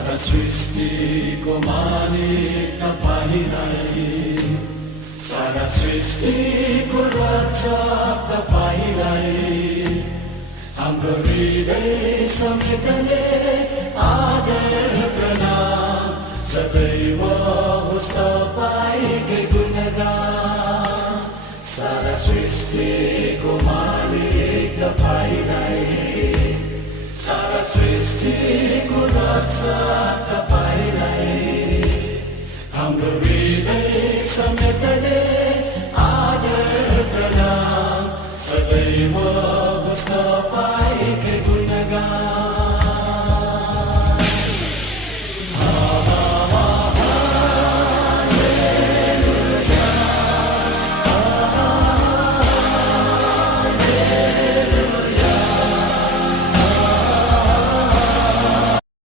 सारा सृष्टिको मालिक तपाईलाई, सारा सृष्टिको रक्षक तपाईलाई, हाम्रो हृदय समेतले आदर प्रणाम सदैव होस् तपाईकै गुणगान। सारा सृष्टिको मालिक तपाईलाई, सारा सृष्टिको रक्षक